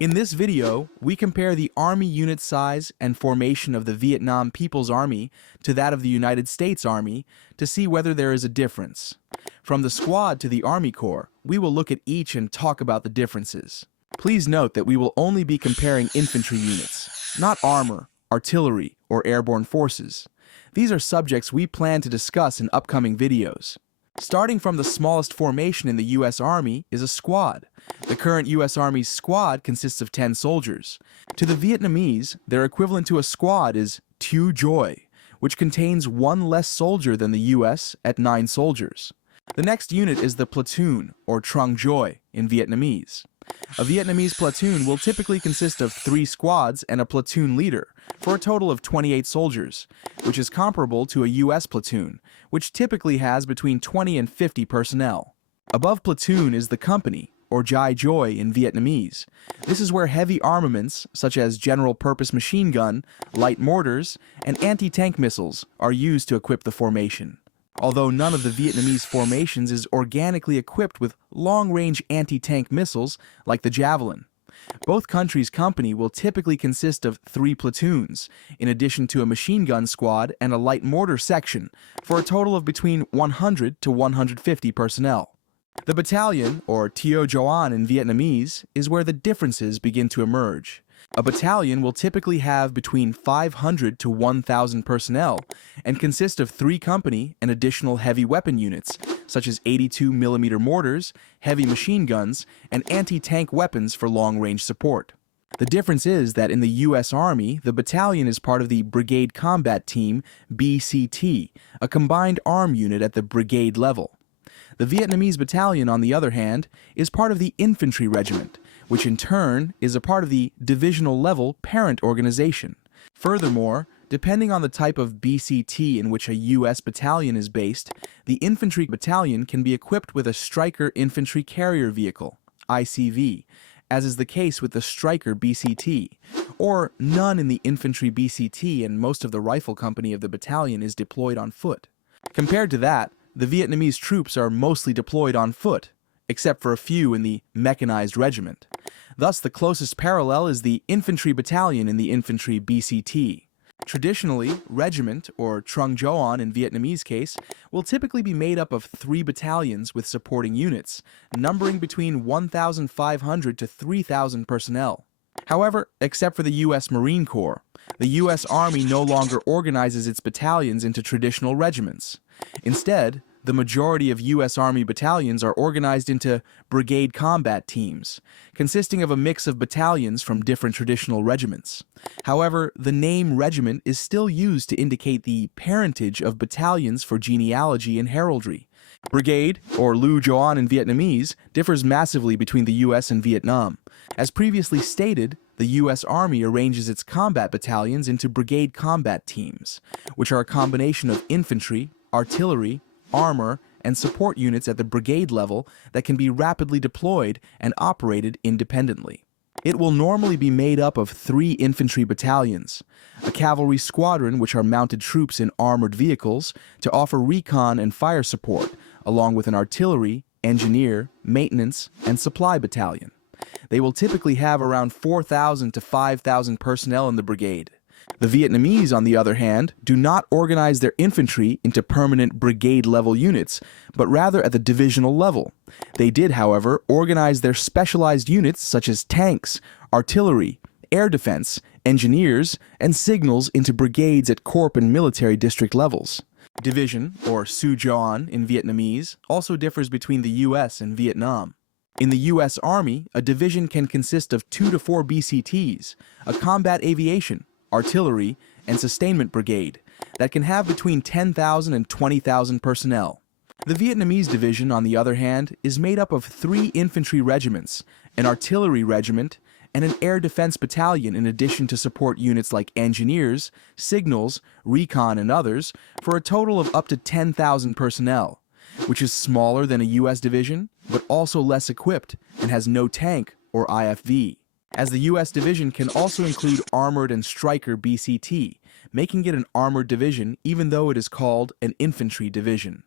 In this video, we compare the Army unit size and formation of the Vietnam People's Army to that of the United States Army to see whether there is a difference. From the squad to the Army Corps, we will look at each and talk about the differences. Please note that we will only be comparing infantry units, not armor, artillery, or airborne forces. These are subjects we plan to discuss in upcoming videos. Starting from the smallest formation in the U.S. Army is a squad. The current U.S. Army's squad consists of 10 soldiers. To the Vietnamese, their equivalent to a squad is Two Joy, which contains one less soldier than the U.S. at 9 soldiers. The next unit is the platoon, or Trung Joy, in Vietnamese. A Vietnamese platoon will typically consist of 3 squads and a platoon leader, for a total of 28 soldiers, which is comparable to a U.S. platoon, which typically has between 20 and 50 personnel. Above platoon is the company, or Giai Joy in Vietnamese. This is where heavy armaments, such as general-purpose machine gun, light mortars, and anti-tank missiles, are used to equip the formation. Although none of the Vietnamese formations is organically equipped with long-range anti-tank missiles like the Javelin. Both countries' company will typically consist of 3 platoons, in addition to a machine gun squad and a light mortar section, for a total of between 100 to 150 personnel. The battalion, or Tio Doan in Vietnamese, is where the differences begin to emerge. A battalion will typically have between 500 to 1,000 personnel and consist of 3 company and additional heavy weapon units, such as 82mm mortars, heavy machine guns, and anti-tank weapons for long-range support. The difference is that in the U.S. Army, the battalion is part of the Brigade Combat Team, BCT, a combined arm unit at the brigade level. The Vietnamese battalion, on the other hand, is part of the Infantry Regiment, which in turn is a part of the divisional level parent organization. Furthermore, depending on the type of BCT in which a U.S. battalion is based, the Infantry Battalion can be equipped with a Stryker Infantry Carrier Vehicle, ICV, as is the case with the Stryker BCT, or none in the Infantry BCT, and most of the rifle company of the battalion is deployed on foot. Compared to that, the Vietnamese troops are mostly deployed on foot, except for a few in the Mechanized Regiment. Thus, the closest parallel is the Infantry Battalion in the Infantry BCT. Traditionally, Regiment, or Trung Doan in Vietnamese case, will typically be made up of 3 battalions with supporting units, numbering between 1,500 to 3,000 personnel. However, except for the U.S. Marine Corps, the U.S. Army no longer organizes its battalions into traditional regiments. Instead, the majority of U.S. Army battalions are organized into Brigade Combat Teams, consisting of a mix of battalions from different traditional regiments. However, the name regiment is still used to indicate the parentage of battalions for genealogy and heraldry. Brigade, or Lu Doan in Vietnamese, differs massively between the U.S. and Vietnam. As previously stated, the U.S. Army arranges its combat battalions into Brigade Combat Teams, which are a combination of infantry, artillery, armor, and support units at the brigade level that can be rapidly deployed and operated independently. It will normally be made up of 3 infantry battalions, a cavalry squadron which are mounted troops in armored vehicles to offer recon and fire support, along with an artillery, engineer, maintenance, and supply battalion. They will typically have around 4,000 to 5,000 personnel in the brigade. The Vietnamese, on the other hand, do not organize their infantry into permanent brigade-level units, but rather at the divisional level. They did, however, organize their specialized units such as tanks, artillery, air defense, engineers, and signals into brigades at corps and military district levels. Division, or Su Doan in Vietnamese, also differs between the U.S. and Vietnam. In the U.S. Army, a division can consist of 2 to 4 BCTs, a combat aviation, artillery, and sustainment brigade that can have between 10,000 and 20,000 personnel. The Vietnamese division, on the other hand, is made up of 3 infantry regiments, an artillery regiment, and an air defense battalion in addition to support units like engineers, signals, recon, and others, for a total of up to 10,000 personnel, which is smaller than a U.S. division, but also less equipped and has no tank or IFV, as the U.S. division can also include Armored and Stryker BCT, making it an armored division even though it is called an infantry division.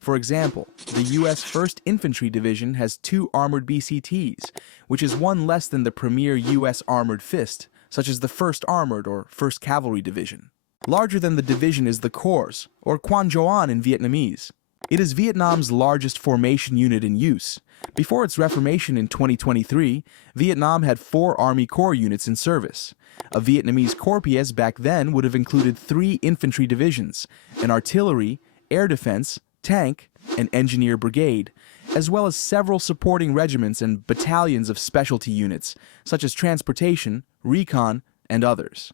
For example, the U.S. 1st Infantry Division has 2 armored BCTs, which is one less than the premier U.S. Armored Fist, such as the 1st Armored or 1st Cavalry Division. Larger than the division is the Corps, or Quan Choan in Vietnamese. It is Vietnam's largest formation unit in use. Before its reformation in 2023, Vietnam had 4 Army Corps units in service. A Vietnamese corps back then would have included 3 infantry divisions, an artillery, air defense, tank, and engineer brigade, as well as several supporting regiments and battalions of specialty units, such as transportation, recon, and others.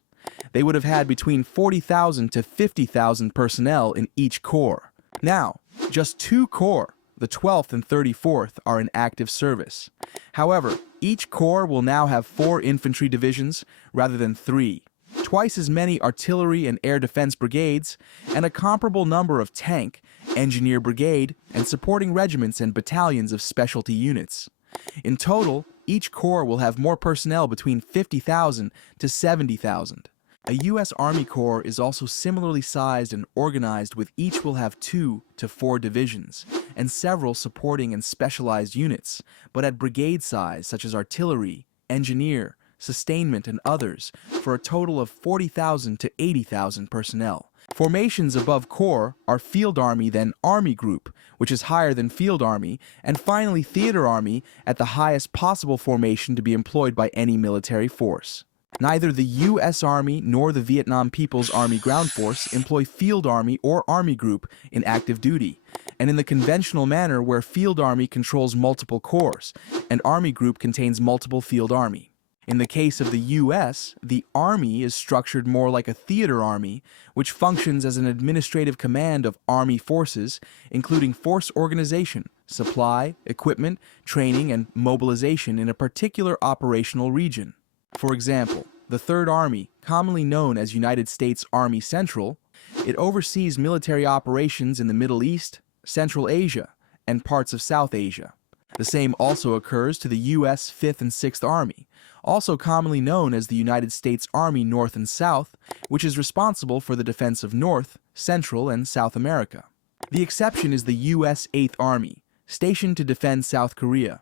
They would have had between 40,000 to 50,000 personnel in each corps. Now, just 2 corps, the 12th and 34th, are in active service. However, each corps will now have 4 infantry divisions rather than 3, twice as many artillery and air defense brigades, and a comparable number of tank, engineer brigade, and supporting regiments and battalions of specialty units. In total, each corps will have more personnel between 50,000 to 70,000. A U.S. Army Corps is also similarly sized and organized, with each will have 2 to 4 divisions, and several supporting and specialized units, but at brigade size such as artillery, engineer, sustainment, and others, for a total of 40,000 to 80,000 personnel. Formations above Corps are Field Army, then Army Group, which is higher than Field Army, and finally Theater Army at the highest possible formation to be employed by any military force. Neither the U.S. Army nor the Vietnam People's Army Ground Force employ Field Army or Army Group in active duty, and in the conventional manner where Field Army controls multiple corps, and Army Group contains multiple Field Army. In the case of the U.S., the Army is structured more like a theater army, which functions as an administrative command of Army forces, including force organization, supply, equipment, training, and mobilization in a particular operational region. For example, the Third Army, commonly known as United States Army Central, it oversees military operations in the Middle East, Central Asia, and parts of South Asia. The same also occurs to the U.S. 5th and 6th Army, also commonly known as the United States Army North and South, which is responsible for the defense of North, Central, and South America. The exception is the U.S. 8th Army, stationed to defend South Korea.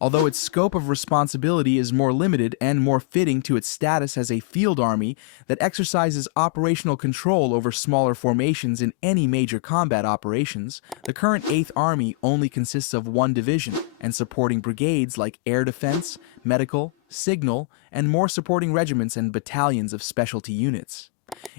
Although its scope of responsibility is more limited and more fitting to its status as a field army that exercises operational control over smaller formations in any major combat operations, the current 8th Army only consists of 1 division and supporting brigades like air defense, medical, signal, and more supporting regiments and battalions of specialty units.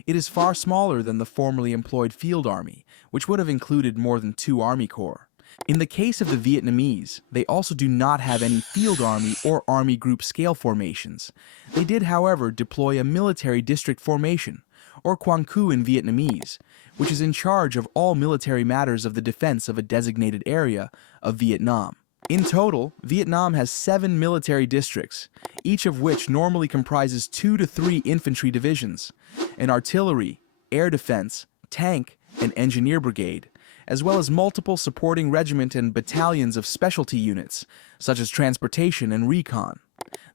It is far smaller than the formerly employed Field Army, which would have included more than 2 Army Corps. In the case of the Vietnamese, they also do not have any Field Army or Army Group scale formations. They did, however, deploy a military district formation, or Quang Cu in Vietnamese, which is in charge of all military matters of the defense of a designated area of Vietnam. In total, Vietnam has 7 military districts, each of which normally comprises 2 to 3 infantry divisions, an artillery, air defense, tank, and engineer brigade, as well as multiple supporting regiment and battalions of specialty units, such as transportation and recon.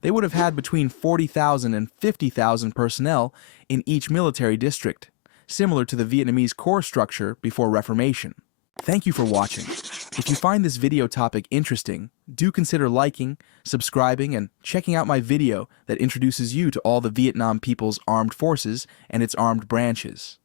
They would have had between 40,000 and 50,000 personnel in each military district, similar to the Vietnamese corps structure before Reformation. Thank you for watching. If you find this video topic interesting, do consider liking, subscribing, and checking out my video that introduces you to all the Vietnam People's Armed Forces and its armed branches.